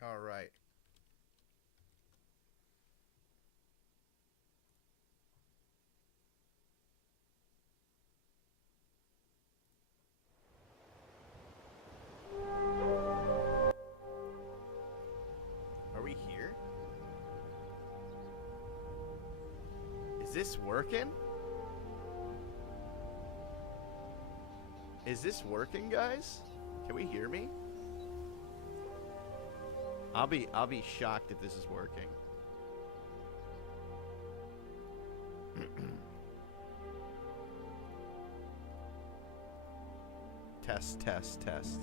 All right. Are we here? Is this working? Is this working, guys? Can we hear me? I'll be shocked if this is working. Test, test, test.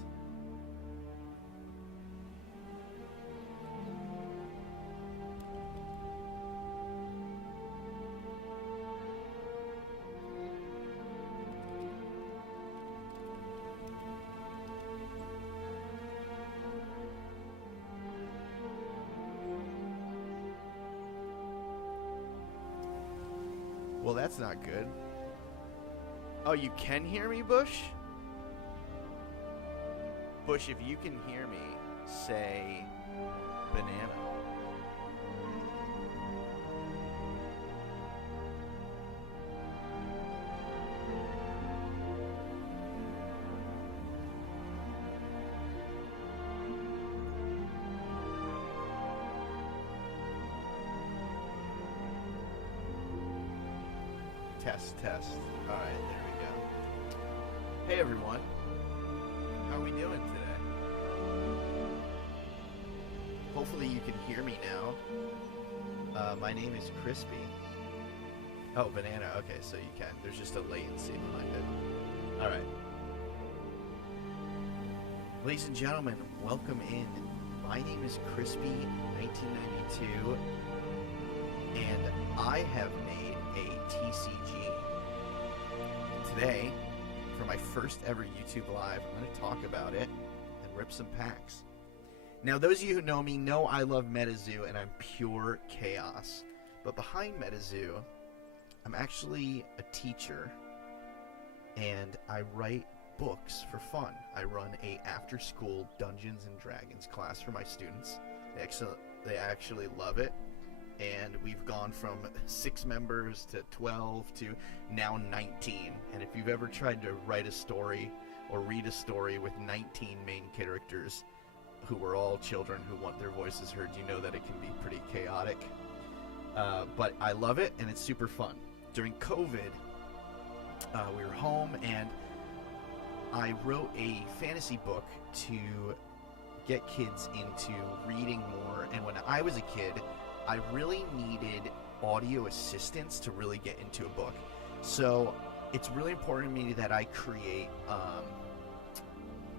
Well, that's not good. Oh, you can hear me, Bush? Bush, if you can hear me, say banana. Test, test. All right, there we go. Hey, everyone. How are we doing today? Hopefully you can hear me now. My name is Crispy. Oh, banana. Okay, so you can. There's just a latency behind it. All right. Ladies and gentlemen, welcome in. My name is Crispy, 1992, and I have made a TCG. Today, for my first ever YouTube Live, I'm going to talk about it and rip some packs. Now, those of you who know me know I love MetaZoo and I'm pure chaos. But behind MetaZoo, I'm actually a teacher and I write books for fun. I run a after-school Dungeons and Dragons class for my students. They actually love it. And we've gone from 6 members to 12 to now 19. And if you've ever tried to write a story or read a story with 19 main characters who are all children who want their voices heard, you know that it can be pretty chaotic. But I love it, and it's super fun. During COVID, we were home, and I wrote a fantasy book to get kids into reading more. And when I was a kid, I really needed audio assistance to really get into a book. So it's really important to me that I create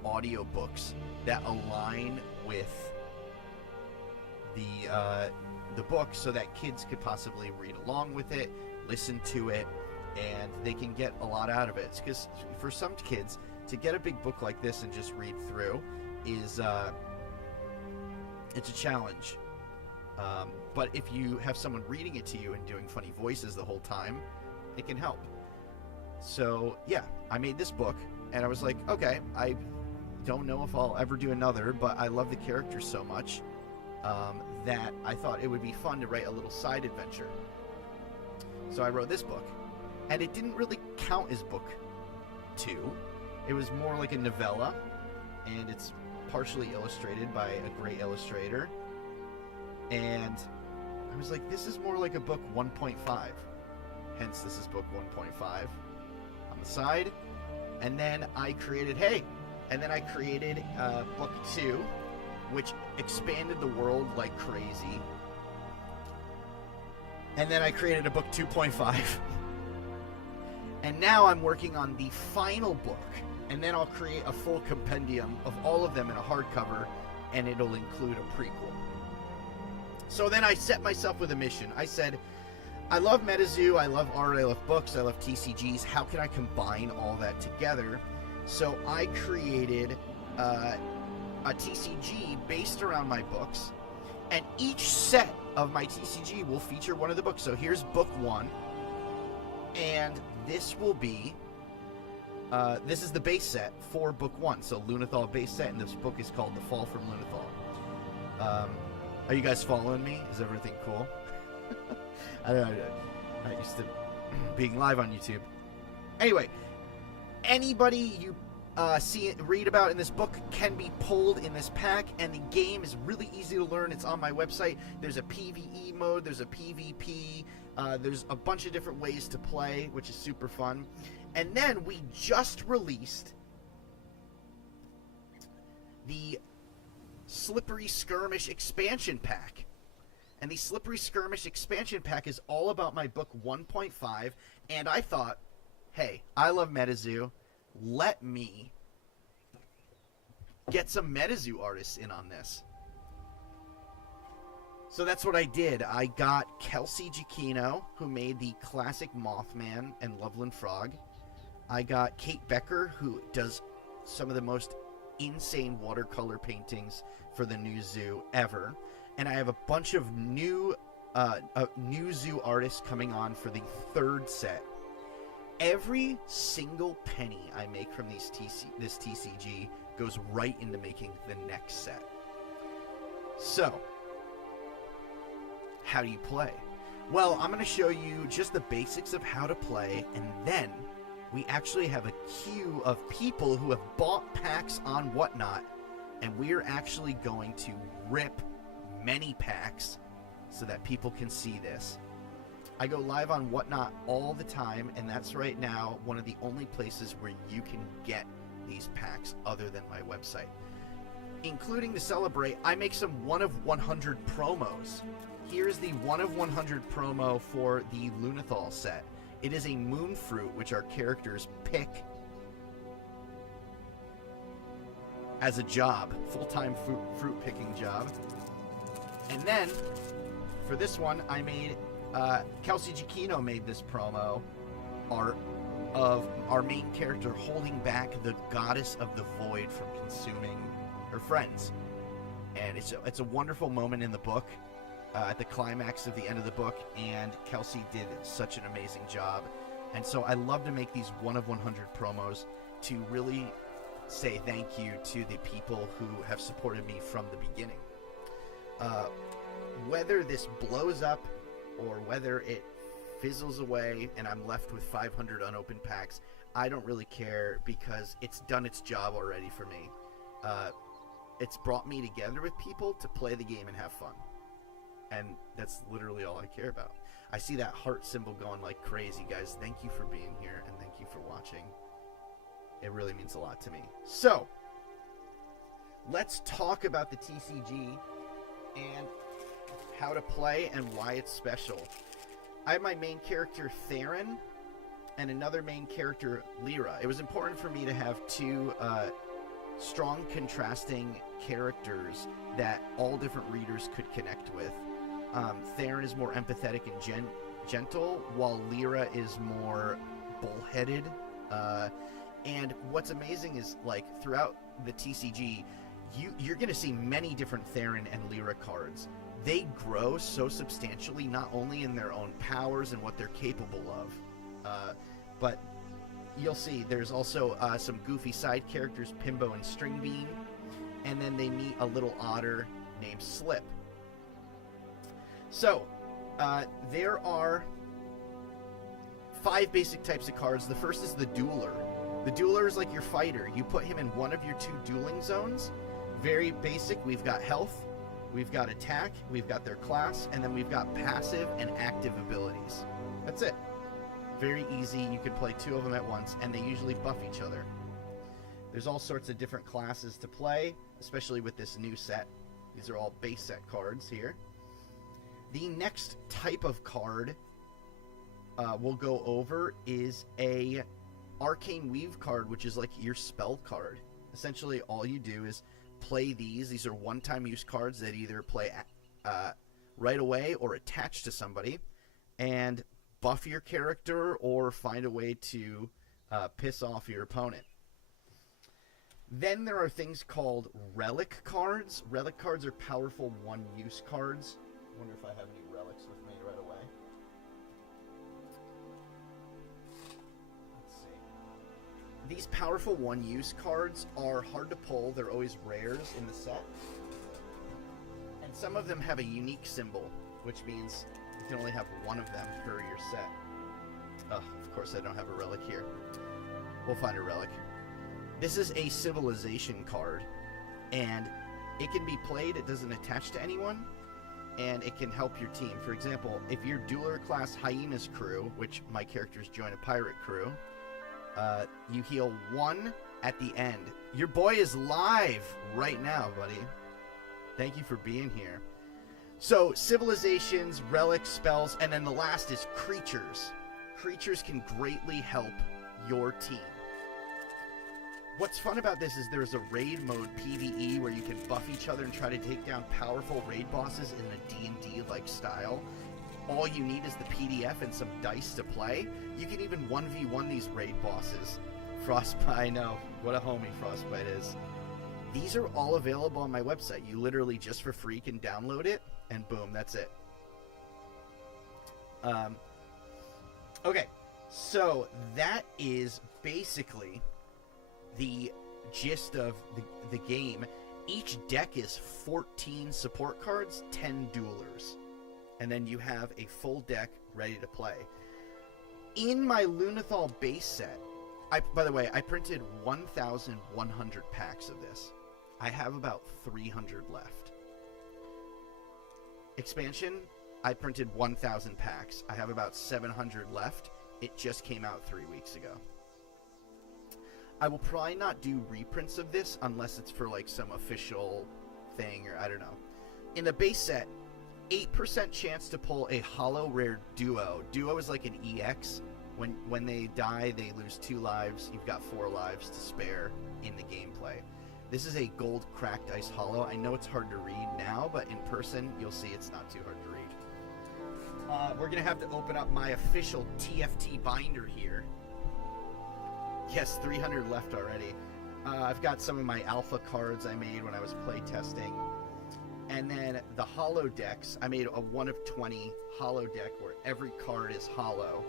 audio books that align with the book so that kids could possibly read along with it, listen to it, and they can get a lot out of it. Because for some kids, to get a big book like this and just read through is it's a challenge. But if you have someone reading it to you and doing funny voices the whole time, it can help. So yeah, I made this book, and I was like, okay, I don't know if I'll ever do another, but I love the characters so much that I thought it would be fun to write a little side adventure. So I wrote this book, and it didn't really count as book 2. It was more like a novella, and it's partially illustrated by a great illustrator. And I was like, this is more like a book 1.5. Hence, this is book 1.5 on the side. And then I created, book 2, which expanded the world like crazy. And then I created a book 2.5. And now I'm working on the final book. And then I'll create a full compendium of all of them in a hardcover, and it'll include a prequel. So then I set myself with a mission. I said, I love MetaZoo, I love art, I love books, I love TCGs. How can I combine all that together? So I created a TCG based around my books, and each set of my TCG will feature one of the books. So here's book 1, and this will be, this is the base set for book 1. So Lunathal base set, and this book is called The Fall from Lunathal. Are you guys following me? Is everything cool? I don't know. I'm not used to being live on YouTube. Anyway, anybody you read about in this book can be pulled in this pack, and the game is really easy to learn. It's on my website. There's a PvE mode, there's a PvP, there's a bunch of different ways to play, which is super fun. And then we just released the Slippery Skirmish expansion pack. And the Slippery Skirmish expansion pack is all about my book 1.5, and I thought, hey, I love MetaZoo. Let me get some MetaZoo artists in on this. So that's what I did. I got Kelsey Giacchino, who made the classic Mothman and Loveland Frog. I got Kate Becker, who does some of the most insane watercolor paintings for the new zoo ever. And I have a bunch of new zoo artists coming on for the third set. Every single penny I make from this TCG goes right into making the next set. So, how do you play? Well, I'm going to show you just the basics of how to play, and then we actually have a queue of people who have bought packs on Whatnot, and we're actually going to rip many packs so that people can see this. I go live on Whatnot all the time, and that's right now one of the only places where you can get these packs other than my website. Including to celebrate, I make some 1 of 100 promos. Here's the 1 of 100 promo for the Lunathal set. It is a moon fruit, which our characters pick as a job, full-time fruit picking job. And then, for this one, I made Kelsey Giacchino made this promo art of our main character holding back the goddess of the void from consuming her friends. And it's a wonderful moment in the book, at the climax of the end of the book, and Kelsey did such an amazing job. And so I love to make these 1 of 100 promos to really say thank you to the people who have supported me from the beginning. Whether this blows up or whether it fizzles away and I'm left with 500 unopened packs, I don't really care, because it's done its job already for me. It's brought me together with people to play the game and have fun. And that's literally all I care about. I see that heart symbol going like crazy, guys. Thank you for being here, and thank you for watching. It really means a lot to me. So, let's talk about the TCG and how to play and why it's special. I have my main character Theron and another main character Lyra. It was important for me to have two strong contrasting characters that all different readers could connect with. Theron is more empathetic and gentle, while Lyra is more bullheaded. And what's amazing is, like, throughout the TCG, you're going to see many different Theron and Lyra cards. They grow so substantially, not only in their own powers and what they're capable of, but you'll see there's also some goofy side characters, Pimbo and Stringbean, and then they meet a little otter named Slip. So, there are 5 basic types of cards. The first is the Dueler. The Dueler is like your fighter. You put him in one of your 2 dueling zones. Very basic. We've got health, we've got attack, we've got their class, and then we've got passive and active abilities. That's it. Very easy. You can play 2 of them at once, and they usually buff each other. There's all sorts of different classes to play, especially with this new set. These are all base set cards here. The next type of card we'll go over is a Arcane Weave card, which is like your spell card. Essentially, all you do is play these. These are one-time use cards that either play right away or attach to somebody, and buff your character or find a way to piss off your opponent. Then there are things called relic cards. Relic cards are powerful one-use cards. I wonder if I have any relics with me right away. Let's see. These powerful one-use cards are hard to pull. They're always rares in the set. Some of them have a unique symbol, which means you can only have one of them per your set. Oh, of course I don't have a relic here. We'll find a relic. This is a civilization card, and it can be played. It doesn't attach to anyone, and it can help your team. For example, if you're Dueler class Hyena's crew, which my characters join a pirate crew, you heal 1 at the end. Your boy is live right now, buddy. Thank you for being here. So, civilizations, relics, spells, and then the last is creatures. Creatures can greatly help your team. What's fun about this is there's a raid mode, PvE, where you can buff each other and try to take down powerful raid bosses in a D&D-like style. All you need is the PDF and some dice to play. You can even 1v1 these raid bosses. Frostbite, I know. What a homie Frostbite is. These are all available on my website. You literally, just for free, can download it, and boom, that's it. Okay, so that is basically the gist of the game. Each deck is 14 support cards, 10 duelers. And then you have a full deck ready to play. In my Lunathal base set, by the way, I printed 1,100 packs of this. I have about 300 left. Expansion, I printed 1,000 packs. I have about 700 left. It just came out 3 weeks ago. I will probably not do reprints of this unless it's for like some official thing, or I don't know. In the base set, 8% chance to pull a hollow rare duo. Duo is like an EX. When they die, they lose 2 lives. You've got 4 lives to spare in the gameplay. This is a gold cracked ice hollow. I know it's hard to read now, but in person, you'll see it's not too hard to read. We're going to have to open up my official TFT binder here. Yes, 300 left already. I've got some of my alpha cards I made when I was play testing. And then the hollow decks, I made a 1 of 20 hollow deck where every card is hollow.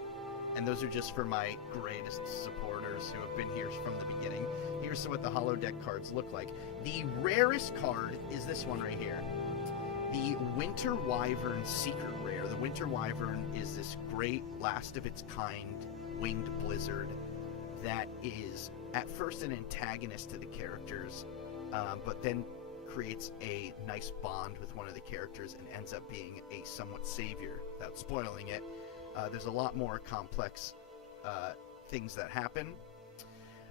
And those are just for my greatest supporters who have been here from the beginning. Here's what the hollow deck cards look like. The rarest card is this one right here. The Winter Wyvern Secret Rare. The Winter Wyvern is this great, last of its kind, winged blizzard that is at first an antagonist to the characters, but then creates a nice bond with one of the characters and ends up being a somewhat savior, without spoiling it. There's a lot more complex things that happen.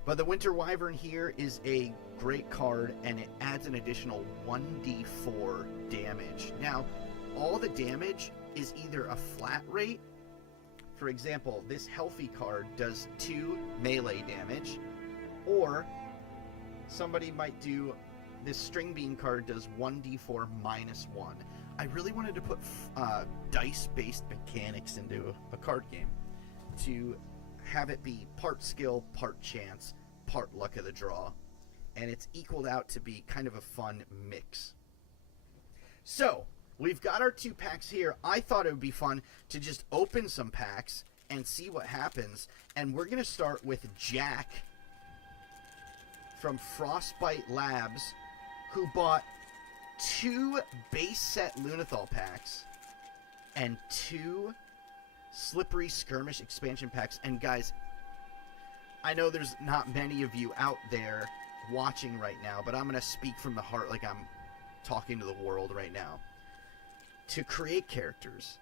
But the Winter Wyvern here is a great card, and it adds an additional 1d4 damage. Now, all the damage is either a flat rate. For example, this Healthy card does 2 melee damage, or somebody might do, this String Bean card does 1d4 minus 1. I really wanted to put dice-based mechanics into a card game to have it be part skill, part chance, part luck of the draw. And it's equaled out to be kind of a fun mix. So, we've got our 2 packs here. I thought it would be fun to just open some packs and see what happens. And we're going to start with Jack from Frostbite Labs, who bought 2 base set Lunathal packs and 2 Slippery Skirmish expansion packs. And guys, I know there's not many of you out there watching right now, but I'm going to speak from the heart like I'm talking to the world right now. To create characters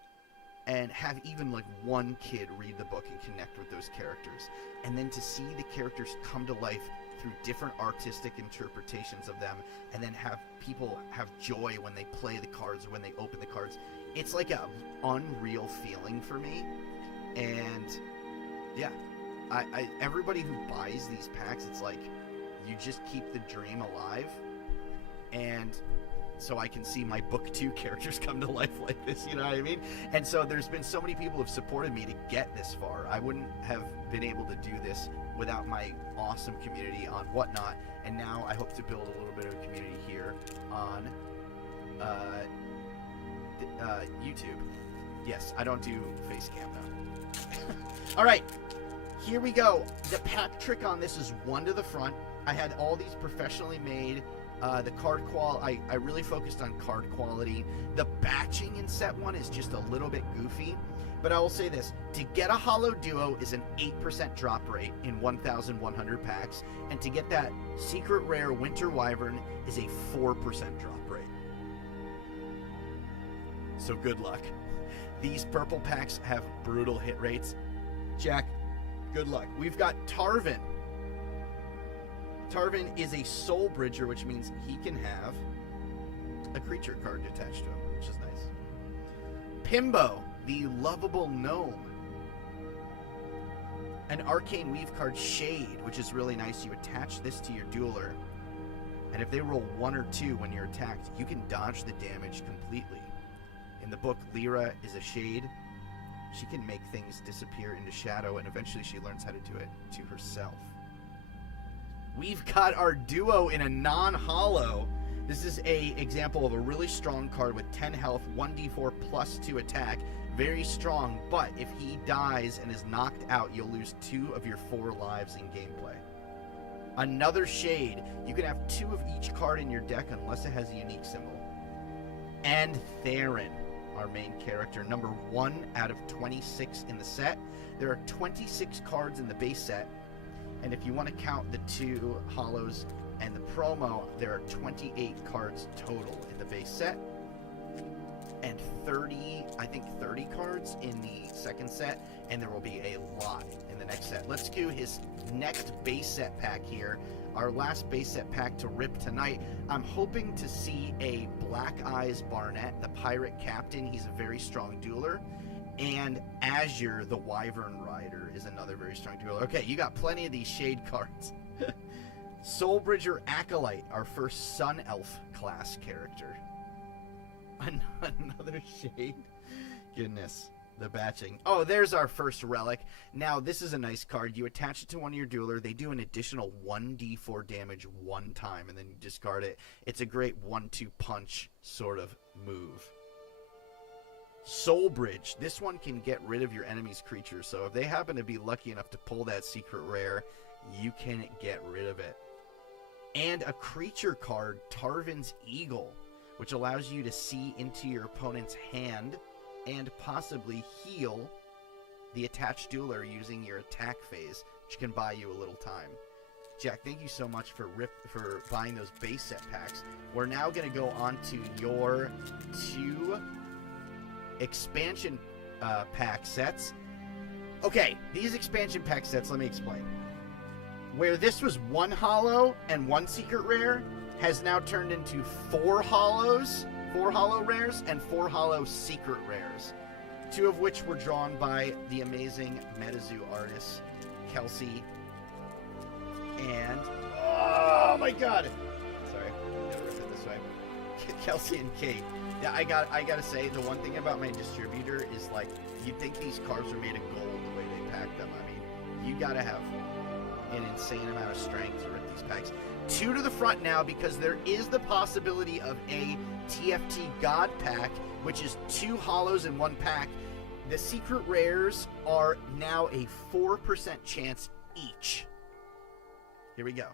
and have even like one kid read the book and connect with those characters, and then to see the characters come to life through different artistic interpretations of them, and then have people have joy when they play the cards or when they open the cards. It's like a unreal feeling for me. And yeah, I everybody who buys these packs, it's like you just keep the dream alive. And so I can see my book 2 characters come to life like this, you know what I mean? And so there's been so many people who have supported me to get this far. I wouldn't have been able to do this without my awesome community on Whatnot, and now I hope to build a little bit of a community here on YouTube. Yes, I don't do face cam though. All right, here we go. The pack trick on this is 1 to the front. I had all these professionally made The card quality, I really focused on card quality. The batching in set 1 is just a little bit goofy. But I will say this, to get a Holo Duo is an 8% drop rate in 1,100 packs, and to get that Secret Rare Winter Wyvern is a 4% drop rate. So good luck. These purple packs have brutal hit rates. Jack, good luck. We've got Tarvin. Tarvin is a Soul Bridger, which means he can have a creature card attached to him, which is nice. Pimbo, the lovable gnome. An Arcane Weave card, Shade, which is really nice. You attach this to your dueler, and if they roll 1 or 2 when you're attacked, you can dodge the damage completely. In the book, Lyra is a Shade. She can make things disappear into shadow, and eventually she learns how to do it to herself. We've got our duo in a non-holo. This is a example of a really strong card with 10 health, 1d4 plus 2 attack. Very strong, but if he dies and is knocked out, you'll lose 2 of your 4 lives in gameplay. Another Shade. You can have 2 of each card in your deck unless it has a unique symbol. And Theron, our main character, number 1 out of 26 in the set. There are 26 cards in the base set, and if you want to count the 2 holos and the promo, there are 28 cards total in the base set, and 30 cards in the second set, and there will be a lot in the next set. Let's do his next base set pack here. Our last base set pack to rip tonight. I'm hoping to see a Black Eyes Barnett, the pirate captain. He's a very strong dueler. And Azure, the Wyvern Rider, is another very strong dueler. Okay, you got plenty of these Shade cards. Soulbridger Acolyte, our first Sun Elf class character. Another Shade. Goodness. The batching. Oh, there's our first relic. Now, this is a nice card. You attach it to one of your dueler. They do an additional 1d4 damage 1 time, and then you discard it. It's a great 1-2 punch sort of move. Soul Bridge. This one can get rid of your enemy's creature, so if they happen to be lucky enough to pull that secret rare, you can get rid of it. And a creature card, Tarvin's Eagle, which allows you to see into your opponent's hand and possibly heal the attached dueler using your attack phase, which can buy you a little time. Jack, thank you so much for buying those base set packs. We're now going to go on to your 2 expansion pack sets. Okay, these expansion pack sets, let me explain. Where this was 1 holo and 1 secret rare, has now turned into 4 holos. 4 holo rares and 4 holo secret rares, 2 of which were drawn by the amazing MetaZoo artists, Kelsey and... Oh my god! Sorry, I gotta rip it this way. Kelsey and Kate. Yeah, I gotta say, the one thing about my distributor is, like, you'd think these cards are made of gold the way they pack them. I mean, you gotta have an insane amount of strength to rip these packs. 2 to the front now, because there is the possibility of a TFT God pack, which is 2 holos in 1 pack. The secret rares are now a 4% chance each. Here we go.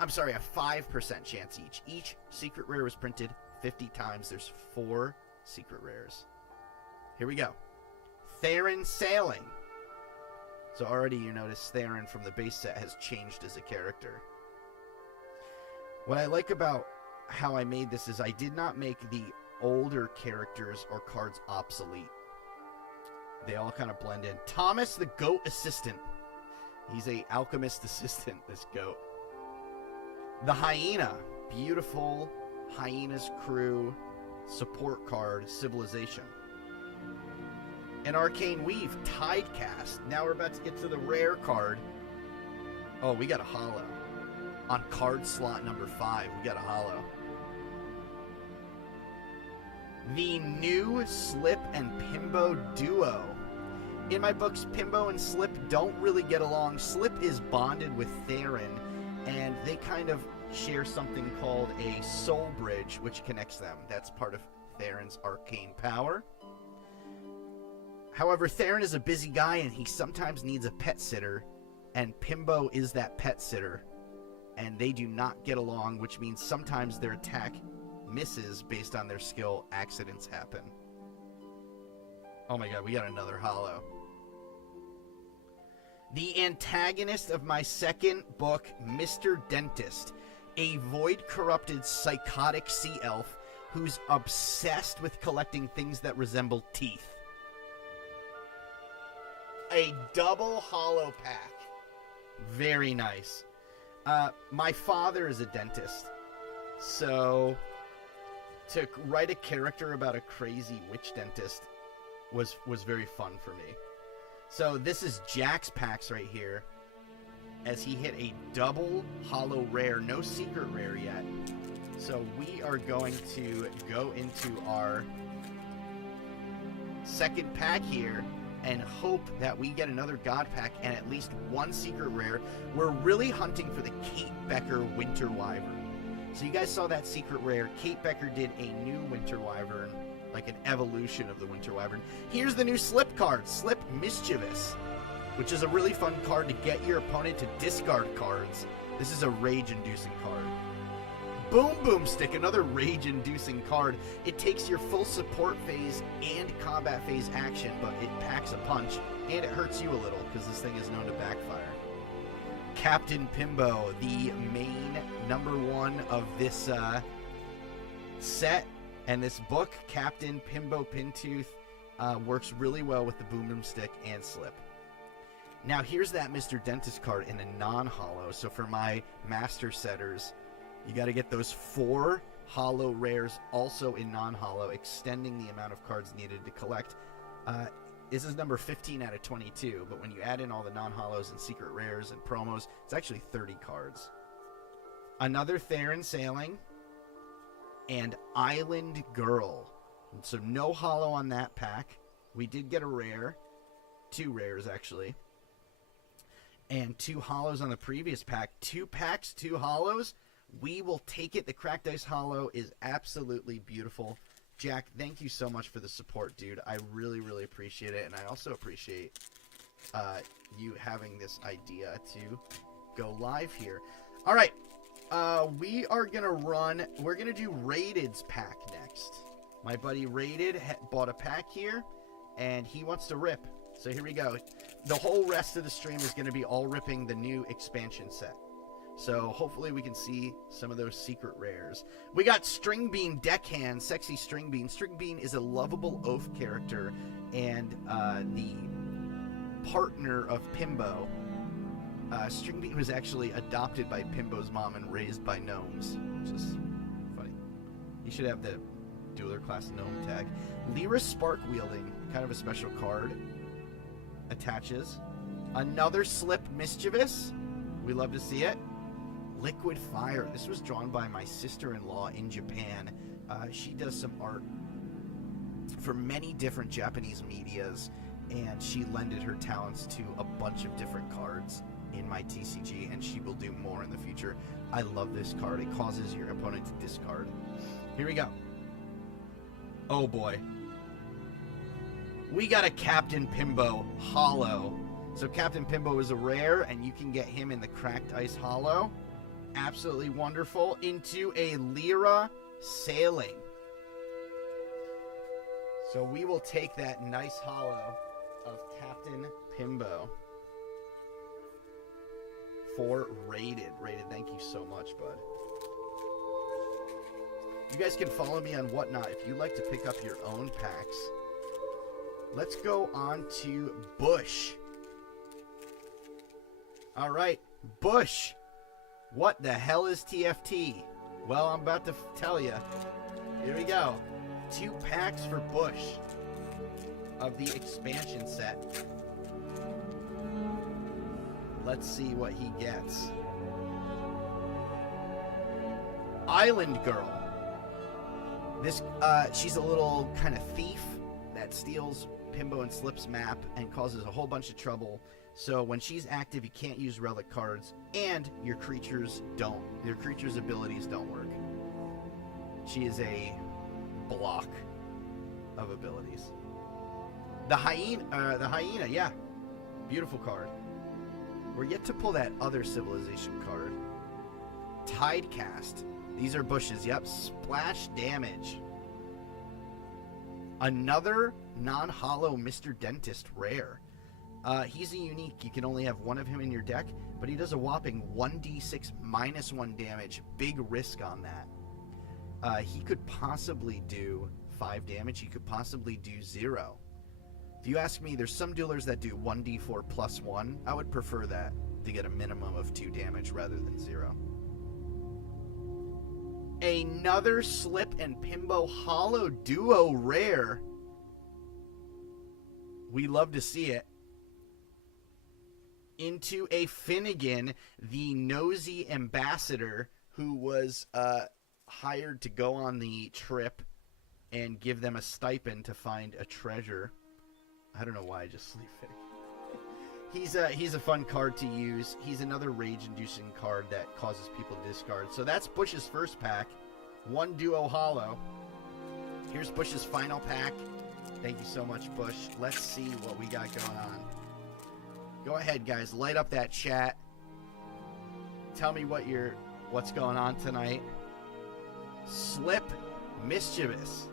I'm sorry, a 5% chance each. Each secret rare was printed 50 times. There's 4 secret rares. Here we go. Theron Sailing. So already you notice Theron from the base set has changed as a character. What I like about how I made this is I did not make the older characters or cards obsolete. They all kind of blend in. Thomas the Goat Assistant. He's a alchemist assistant, this goat. The Hyena. Beautiful Hyena's Crew support card, Civilization. An Arcane Weave, Tidecast. Now we're about to get to the rare card. Oh, we got a holo. On card slot number 5, we got a holo. The new Slip and Pimbo duo. In my books, Pimbo and Slip don't really get along. Slip is bonded with Theron, and they kind of share something called a soul bridge, which connects them. That's part of Theron's arcane power. However, Theron is a busy guy, and he sometimes needs a pet sitter, and Pimbo is that pet sitter. and they do not get along, which means sometimes their attack misses based on their skill. Accidents happen. Oh my god, we got another holo. The antagonist of my second book, Mr. Dentist, a void-corrupted psychotic sea elf who's obsessed with collecting things that resemble teeth. A double holo pack. Very nice. My father is a dentist, so to write a character about a crazy witch dentist was very fun for me. So this is Jack's packs right here, as he hit a double holo rare, no secret rare yet. So we are going to go into our second pack here and hope that we get another God pack and at least one secret rare. We're really hunting for the Kate Becker Winter Wyvern. So you guys saw that secret rare. Kate Becker did a new Winter Wyvern, like an evolution of the Winter Wyvern. Here's the new Slip card, Slip Mischievous, which is a really fun card to get your opponent to discard cards. This is a rage-inducing card. Boom Boom Stick, another rage-inducing card. It takes your full support phase and combat phase action, but it packs a punch, and it hurts you a little, because this thing is known to backfire. Captain Pimbo, the main #1 of this set and this book. Captain Pimbo Pintooth works really well with the Boom Boom Stick and Slip. Now here's that Mr. Dentist card in a non-holo. So for my master setters, you got to get those 4 holo rares also in non-holo, extending the amount of cards needed to collect. This is number 15 out of 22, but when you add in all the non-holos and secret rares and promos, it's actually 30 cards. Another Theron Sailing and Island Girl. So no holo on that pack. We did get a rare. 2 rares, actually. And 2 holos on the previous pack. 2 packs, 2 holos. We will take it. The Cracked Ice holo is absolutely beautiful. Jack, thank you so much for the support, dude. I really, really appreciate it. And I also appreciate you having this idea to go live here. All right. We are going to we're going to do Rated's pack next. My buddy Rated bought a pack here, and he wants to rip. So here we go. The whole rest of the stream is going to be all ripping the new expansion set. So hopefully we can see some of those secret rares. We got String Bean Deckhand, Sexy String Bean. String Bean is a lovable oaf character and the partner of Pimbo. String Bean was actually adopted by Pimbo's mom and raised by gnomes, which is funny. You should have the dueler class gnome tag. Lyra Spark Wielding, kind of a special card, attaches. Another Slip Mischievous. We love to see it. Liquid Fire. This was drawn by my sister-in-law in Japan. She does some art for many different Japanese medias, and she lended her talents to a bunch of different cards in my TCG, and she will do more in the future. I love this card. It causes your opponent to discard. Here we go. Oh boy. We got a Captain Pimbo holo. So Captain Pimbo is a rare, and you can get him in the Cracked Ice holo. Absolutely wonderful. Into a Lyra Sailing. So we will take that nice holo of Captain Pimbo for Rated. Rated, thank you so much, bud. You guys can follow me on Whatnot if you'd like to pick up your own packs. Let's go on to Bush. All right, Bush. What the hell is TFT? Well, I'm about to tell you. Here we go. 2 packs for Bush of the expansion set. Let's see what he gets. Island Girl. This, she's a little kind of thief that steals Pimbo and Slip's map and causes a whole bunch of trouble. So when she's active, you can't use relic cards, and your creatures' abilities don't work. She is a block of abilities. The hyena, yeah, beautiful card. We're yet to pull that other civilization card. Tidecast. These are bushes. Yep. Splash damage. Another non-hollow Mr. Dentist rare. He's a unique. You can only have one of him in your deck, but he does a whopping 1d6 -1 damage. Big risk on that. He could possibly do 5 damage. He could possibly do 0. If you ask me, there's some duelers that do 1d4 +1. I would prefer that to get a minimum of 2 damage rather than 0. Another Slip and Pimbo Hollow Duo rare. We love to see it. Into a Finnegan, the nosy ambassador who was hired to go on the trip and give them a stipend to find a treasure. I don't know why I just sleep Finnegan. He's a fun card to use. He's another rage-inducing card that causes people to discard. So that's Bush's first pack. 1 duo hollow. Here's Bush's final pack. Thank you so much, Bush. Let's see what we got going on. Go ahead, guys. Light up that chat. Tell me what's going on tonight. Slip, Mischievous.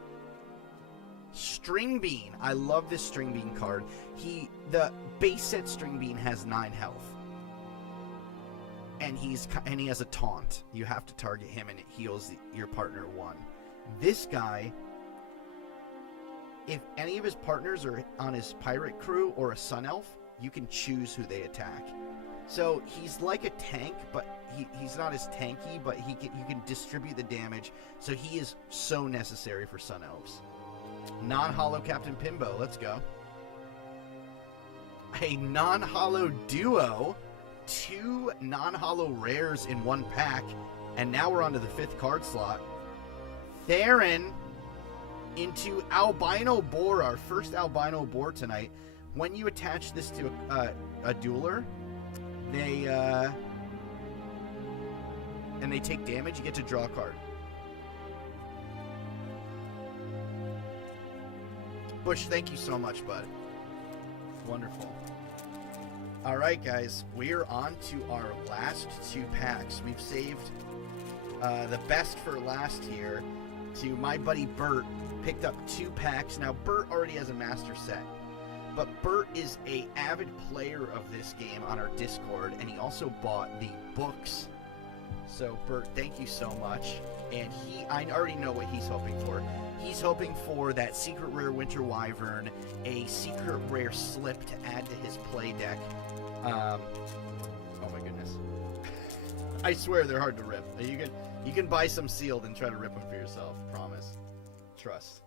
String Bean. I love this String Bean card. The base set String Bean has 9 health. And he has a taunt. You have to target him and it heals your partner 1. This guy, if any of his partners are on his pirate crew or a sun elf, you can choose who they attack. So he's like a tank, but he's not as tanky, but you can distribute the damage. So he is so necessary for sun elves. Non-hollow Captain Pimbo, let's go. A non-hollow duo, 2 non-hollow rares in 1 pack, and now we're on to the 5th card slot. Theron into Albino Boar, our first Albino Boar tonight. When you attach this to a dueler, and they take damage, you get to draw a card. Bush, thank you so much, bud. Wonderful. All right, guys, we're on to our last 2 packs. We've saved the best for last here. To my buddy Bert, picked up 2 packs. Now, Bert already has a master set, but Bert is an avid player of this game on our Discord, and he also bought the books. So, Bert, thank you so much. And I already know what he's hoping for. He's hoping for that secret rare Winter Wyvern, a secret rare Slip to add to his play deck. Oh my goodness. I swear they're hard to rip. You can buy some sealed and try to rip them for yourself. Promise. Trust.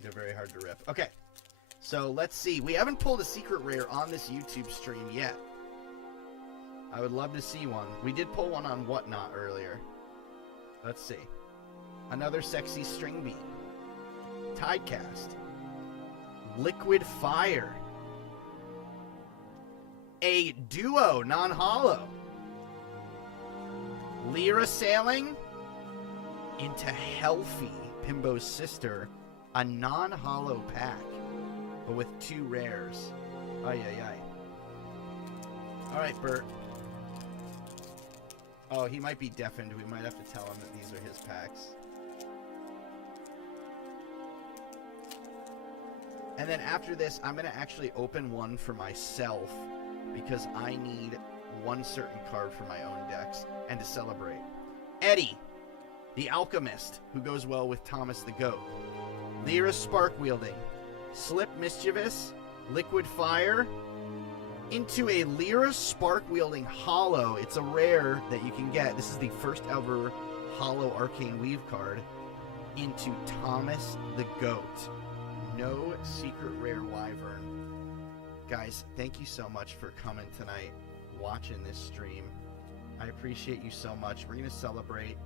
They're very hard to rip. Okay. So let's see. We haven't pulled a secret rare on this YouTube stream yet. I would love to see one. We did pull one on Whatnot earlier. Let's see. Another sexy String Bean. Tidecast. Liquid Fire. A duo non-hollow. Lyra Sailing into Healthy, Pimbo's sister. A non-hollow pack, but with 2 rares. Ay, ay, ay. Alright, Bert. Oh, he might be deafened. We might have to tell him that these are his packs. And then after this, I'm going to actually open one for myself because I need one certain card for my own decks and to celebrate. Eddie, the Alchemist, who goes well with Thomas the Goat. Lyra Spark Wielding. Slip Mischievous. Liquid Fire. Into a Lyra Spark Wielding Hollow. It's a rare that you can get. This is the first ever Hollow Arcane Weave card. Into Thomas the Goat. No secret rare Wyvern. Guys, thank you so much for coming tonight, watching this stream. I appreciate you so much. We're going to celebrate.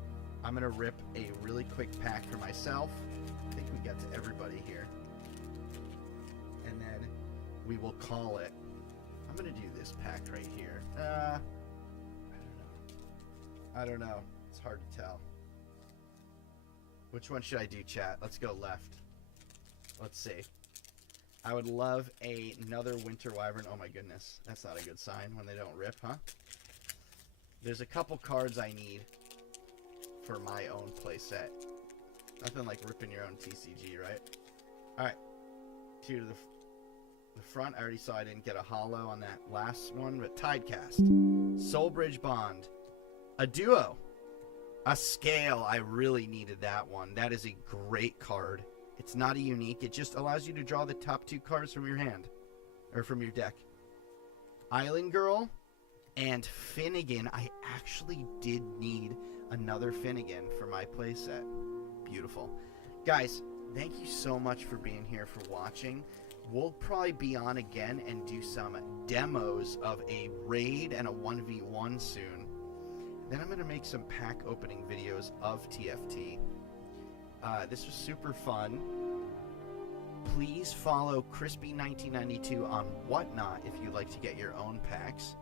I'm going to rip a really quick pack for myself. I think we got to everybody here. And then we will call it. I'm going to do this pack right here. I don't know. It's hard to tell. Which one should I do, chat? Let's go left. Let's see. I would love another Winter Wyvern. Oh my goodness. That's not a good sign when they don't rip, huh? There's a couple cards I need. for my own playset. Nothing like ripping your own TCG, right? Alright. Here to the front. I already saw I didn't get a holo on that last one, but Tidecast. Soulbridge Bond. A duo. A scale. I really needed that one. That is a great card. It's not a unique. It just allows you to draw the top 2 cards from your hand. Or from your deck. Island Girl and Finnegan. I actually did need another Finnegan for my playset. Beautiful. Guys, thank you so much for being here, for watching. We'll probably be on again and do some demos of a raid and a 1v1 soon. Then I'm going to make some pack opening videos of TFT. This was super fun. Please follow Crispy1992 on Whatnot if you'd like to get your own packs.